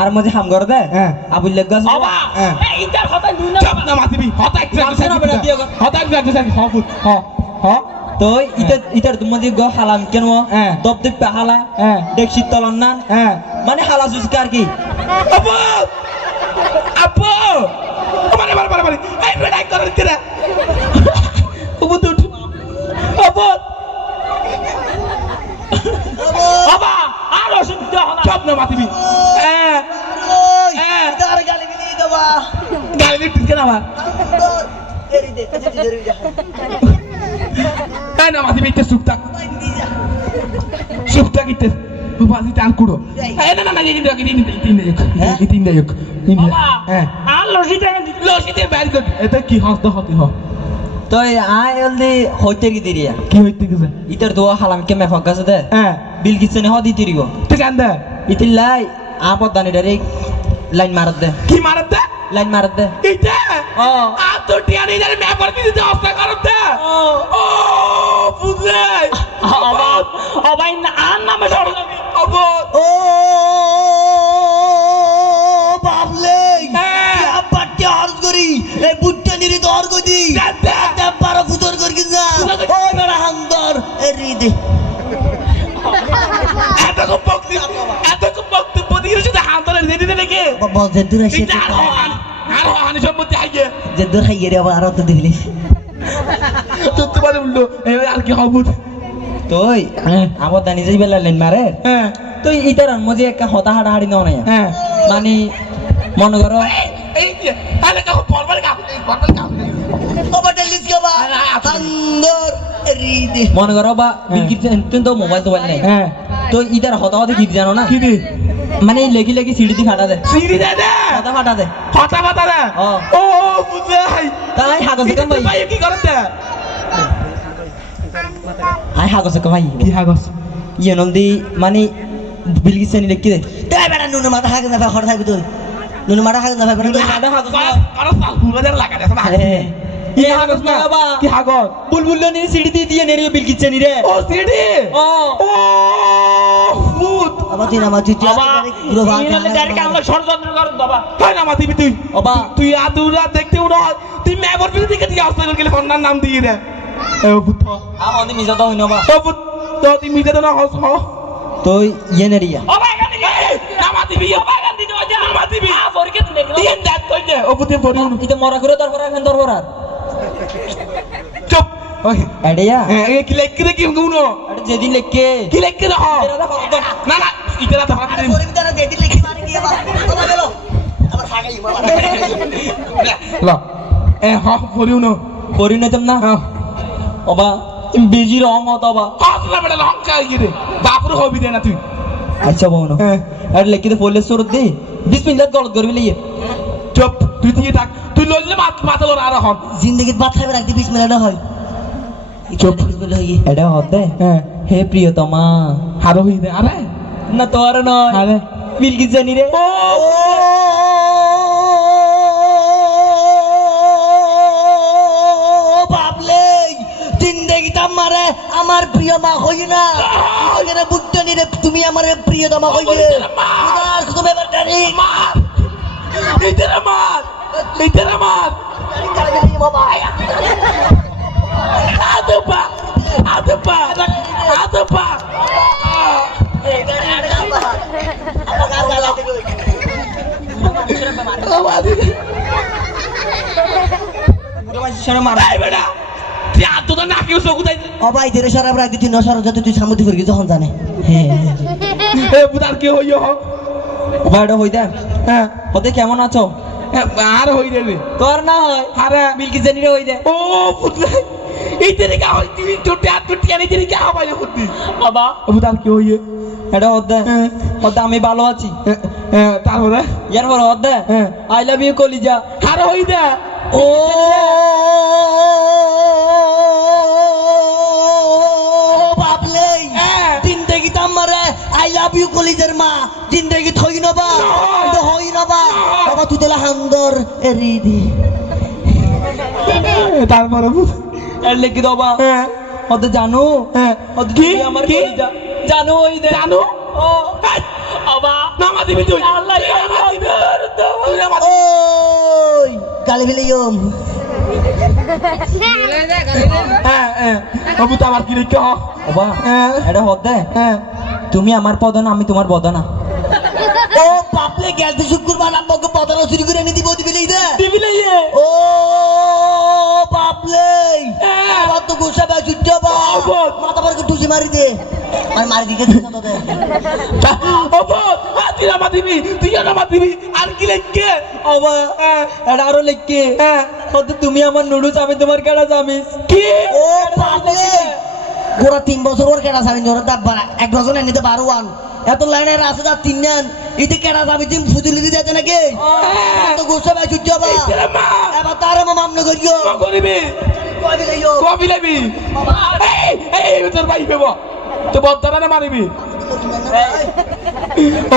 আর মাঝে হাম করে দে। হ্যাঁ। আবুল লেগ গাছ বাবা। হ্যাঁ। এই ইটার কথা নুই না চাপ না মাতিবি। হতা এক গামছা না জায়গা হ ফুট হ হ। তো ইতার ইতার তুমি মাঝে গো হালাম কেন? হ্যাঁ। দব পে হালা। হ্যাঁ। দেখছি তলন না। হ্যাঁ। মানে হালা সুস্কার কি? আপু! আপু! মানে মানে মানে মানে এই বেটা এক করে তেরা আপু! বাবা আর অসুবিধা হনা চাপ না মাতিবি। গালি আমার। হ্যাঁ না মাতিবি তে সুপটা বাইন্দি কিতে বাজি তার কুড়ো। না না না এই দিন দিন দিন দিন হ্যাঁ? দিন দিন দিন হ্যাঁ। আর লসিটা লসিতে বাইর কর। এটা কি হস্ত হতে হ? তো আয় অলদি হইতে কি দিরিয়া কি হইতে গেছে? ইতার দোয়া হালাম কে মে ফগাছে দে? হ্যাঁ। বিল কিসনে হ দিতে রিব ঠিক আছে ইতিল্লাই আপদ দানি ডাইরেক্ট লাইন মারত দে। কি মারত দে? লাইন মারত দে। এইটা ও। আ তো টিয়ানি জানি মেপর দিতে অবস্থা করত দে। ও। বুঝলে? বাবা বাবা ইন আর নামে ধরে যাবি অবো ও বাবলে হ্যাঁ। কি হরজ করি এই বুটটা নিরি দর গদি দাদা তা পারা ফুতর কর কিনা ও বেড়া হান্দর এরি দে। এত কো বক্তি এত কো বক্তি হাত ধরে দিয়ে দিতে নাকি? বাবা জেদুর আসে এইটা আর হান আর হানি সম্পত্তি আইগে জেদুর হাইয়ে রে আবার আর দিলি তো বলে উল্টো আর কি হবু তুই আপদ দানি যাই বেলা লাইন মারে তুই ইতার মধ্যে একটা হতা হাড়া হাড়ি নেওয়া নাই মানে মনে করো এই পরবার পরবার বা মনে করো কিসে মোবাইল টোবাইল নাই হ্যাঁ তো ইতার হতা হতে কি জানো না কি মানে লেগি লেগি সিঁড়ি দি ফাটা দে। সিঁড়ি দে দে। হতা ফাটা দে। কথা কথা রে ও। বুঝাই। তাই হাগজ কাম ভাই। ভাই কি করতে? আই হাগজ কাম ভাই। কি হাগস ইয়ে নলদি মানে বিল কিসে লেখি দে। তে বেড়া নুন মাথা হাগে না খড় থাকবি তুই। নুন মাথা হাগে না মাথা হাগজ না। আর সাল ফুলাদের লাগা দে না কি হাগজ না? কি হাগস বুলবুল নি সিঁড়ি দি দিয়ে নেরি বিল কিসে নি রে। ও সিঁড়ি ও। বাবা না বাবা ভাগ ইনালে আমরা ষড়যন্ত্র করুন বাবা। তাই না বাবা। তুই আদুরা দেখতে উড়ো। তুই মেবর বিল দিকে তুই আসতে গেলে কন্যার নাম দিয়ে রে ও পুত্র। আমাদের মিজা তো হইনো বা ও পুত্র তো তুই মিজে তো না হস হ। তো ইয়ে নেরিয়া ও ভাই গান্ধী না মাতি বি। ও ভাই গান্ধী তো যা মাতি বি আ তুমি তিন দাঁত কই দে। ও পুত্র পড়ি ইতে মরা করে দরকার এখন দরকার চুপ। হ্যাঁ এ কি লেখ রে কি গুনো হ এ পরিণতম না। হ্যাঁ। অবা বিজি রং হতো বা বেটা লঙ্কা গিরে বাপুর হবি দে না তুই। আচ্ছা বোনো আর লেখি তো ফলে সুরত দি। বিশ মিনিট গলত করবি লিয়ে। চুপ তুই দিয়ে থাক। তুই লইলে মাথা লোর আর হন। জিন্দগিত ভাত খাইবে রাখতে বিশ মিনিট হয়। চুপ। এটা হতে হ্যাঁ। হে প্রিয়তমা। হারো হই দে। আরে। না তোর নয়। আরে। মিল কি জানি রে? জিন্দগিটা মারে আমার প্রিয় মা হই না। ওখানে বুঝতে নি রে তুমি আমার প্রিয় মা। হইবে তোমার তুমি এবার ডারি মার ইতরা মার ইতরা মার আদপা। আদপা। আদপা আমাদের এই বেটা তুই আতো তো নাকিও সকুতাই অবাই তেরে সরাব রাখ দিতি নসর যাতে তুই সামুদ্রি ফিরবি যখন জানে কি হতে কেমন আছো আর হই রে তোর না হয় আরে মিল কি রে হই দে ও পুতলে এই তেরিকা হই তুই ছোটে আর তুই টিয়ানি তেরিকা হবাই হতি বাবা বুদার কি হইয়ে? এটা আমি ভালো আছি। তারপরে ইয়ার পর হতে হ্যাঁ। আই লাভ ইউ কলিজা। আর হই দে। ও বাবলে। জিন্দগি তামারে আই লাভ ইউ কলিজের মা। জিন্দগি থই নবা। এটা হই নবা। বাবা তুই তেলা হান্দর এরি দি। তারপরে এর লেখি দবা। জানো? কি? আমার কি? কলিজা জানো? ওই দে জানো নামা দিবি। তুই আল্লাহ ওই গালি হ্যাঁ হ্যাঁ। হ্যাঁ। হ্যাঁ। তুমি আমার পদনা আমি তোমার পদ না ও বাপলে গেলতে শুক্রবার পতানো করে এনে দিব দিবি লই দে ও বাপলে আমার তো গোসা বা বাবা। মাথা পর টুসি মারি দে। আর মারি দিকে দে। বাবু তুই নামা দিবি তুই নামা দিবি। আর কি লেখকে? ওবা এটা আরও লেখকে। হ্যাঁ। তুমি আমার নুডলস আমি তোমার কেডা জামিস? কি? ও গোড়া তিন বছর ওর কেটা যাবি? ওর দাব বাড়া। এক বছর এনে বারো আন এত লাইনের আছে তার তিন নেন। এতে কেটা যাবি? তুমি ফুতুলি দিতে নাকি? তো গোসা বাই ছুটতে বা তোরা এবার তারে মা মামলা করিও। করিবি। কবি লেবি এই তোর ভাই পেব। তো মারিবি।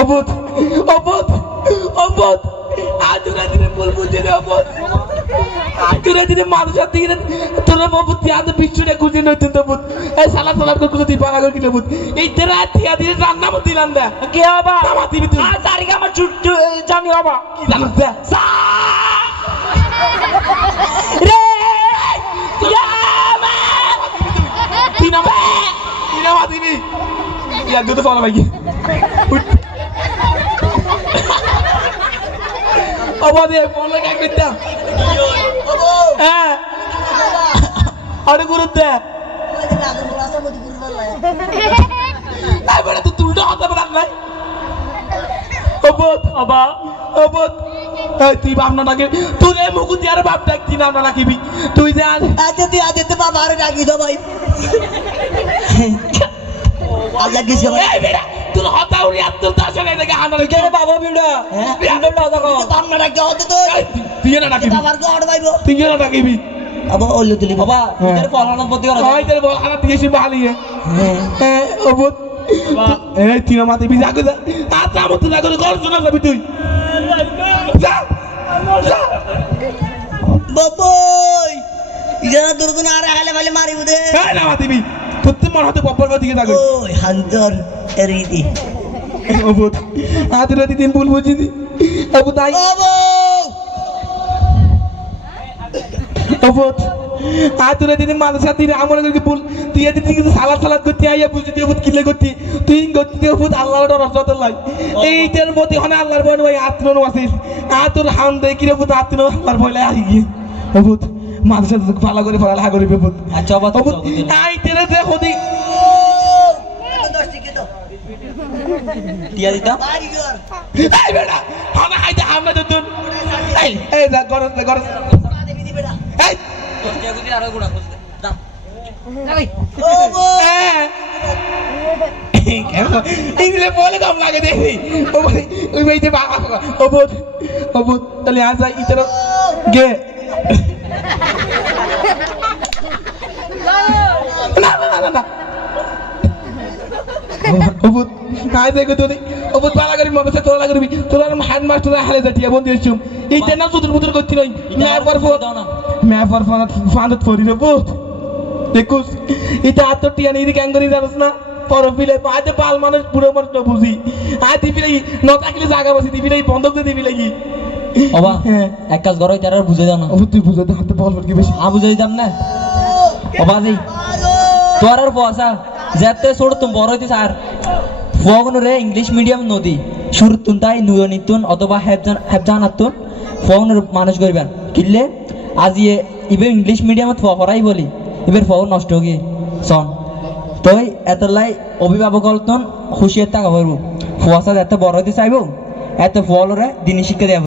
অবুত অবুত অবুত দিনে বলব যে অবুত আজুরা দিনে মানুষের দিকে তোর অবুত ইয়াদ বিশ্বটা খুঁজে নইতেন তো বুত এই সালা সালা করে খুঁজে দিবা লাগল কি বুত এই তেরা তিয়া দিনে রান্না মত দিলাম দা। কি হবা নামা দিবি তুই। আজ আরিকে আমার ছুট জানি হবা কি জানাস দা। রে! ইয়ামা তুই নামা দিবি। ইয়া দুটো ফলো ভাই। অবাদে ফলো কে কইতা আরে গুরুত্ব তাই বলে তুই তুলটা হতে নাই। বাপ না ডাকে তুই রে মুকুতি আর বাপ ডাকতি না না রাখিবি তুই যে আজ আজকে তুই আজকে বাবা আরে ডাকি তো ভাই। এই বেটা তার হানা রেখে বিড়া? হ্যাঁ? বিড়া কো ডাকি হতে তো তুই না ভাইবো না ডাকিবি। আবো ওল্লো তুলি বাবা এদের ফলানো প্রতি করা হয়। তোর দিয়েছি বালিয়ে হ্যাঁ। এই মাতে বিজা করে আর তা মত শোনা যাবি তুই। যা। যা। বাবই ইজানা দুর্গুণ আর হালে মারিব দে। এই না মাতিবি। তুই মন হতে পপর দিকে থাকো ওই হান্তর এরিদি অবত আজ রাতে দিন ভুল বুঝিনি। অবত আই। বাবু আজ রাতে দিন মানুষ সাথে আমার কাছে ভুল। তুই এদিন থেকে সালাদ সালাদ করতে আইয়া বুঝি তুই অবত কিলে করতি? তুই করতি অবত আল্লাহর ডর রসত লাই। এইটার মধ্যে হনে আল্লাহর ভয় ওই আত্মন আসিস। আতুর হাম দেয় কিরে অবত আত্মন আল্লাহর ভয় লাই আহি গিয়ে। অবত মানুষ সাথে ভালো করে ভালো লাগা করিবে অবত আচ্ছা আই তেরে যে হদি টিয়া দিতা বাড়ি ঘর এই বেটা হনে হাইতে হামলা দিতুন এই এই যা দিবে না এই। টিয়া গুদি আরও গুড়া খুঁজতে দাও ইংলে বলে কম লাগে দেখি ও ভাই ওই না। আজ যাই তুই ও বোধ বালা করি মবে তোলা করবি তোলা হ্যান্ড মাস্টার হালে যাটিয়া বন্ধু হইছুম এইটা না সুদুর বুদুর করতি নই মে পর ফো দাও না। মে পর ফানাত ফানাত ফরি রে বোধ দেখুস এটা আত্ম টিয়া নিয়ে ক্যাং করি জানোস না? পরফিলে আজ পাল মানুষ পুরো মানুষ না বুঝি। আজ দিবি লাগি ন থাকলে জায়গা বসে দিবি লাগি বন্ধক দিয়ে দিবি লাগি। ওবা হ্যাঁ। এক কাজ করো তার বুঝে দাও না। তুই বুঝে দে হাতে বল কি বেশি। আ বুঝে না। ওবা জি তোর আর পয়সা যেতে ছোট তুমি বড় হইতে স্যার ফগনো রে ইংলিশ মিডিয়াম নদী শুরুতুন তাই নুয়নিতুন অথবা হেবজান হেবজানাতুন ফগনোর মানুষ করবেন কিনলে আজ ইবে ইংলিশ মিডিয়ামত পড়াই বলি এবার ফগ নষ্ট গিয়ে সন তই এতলাই অভিভাবক হলতন হুঁশিয়ার টাকা করব ফুয়াশা এত বড় হইতে চাইব এত ফলরে দিনী শিক্ষা দেব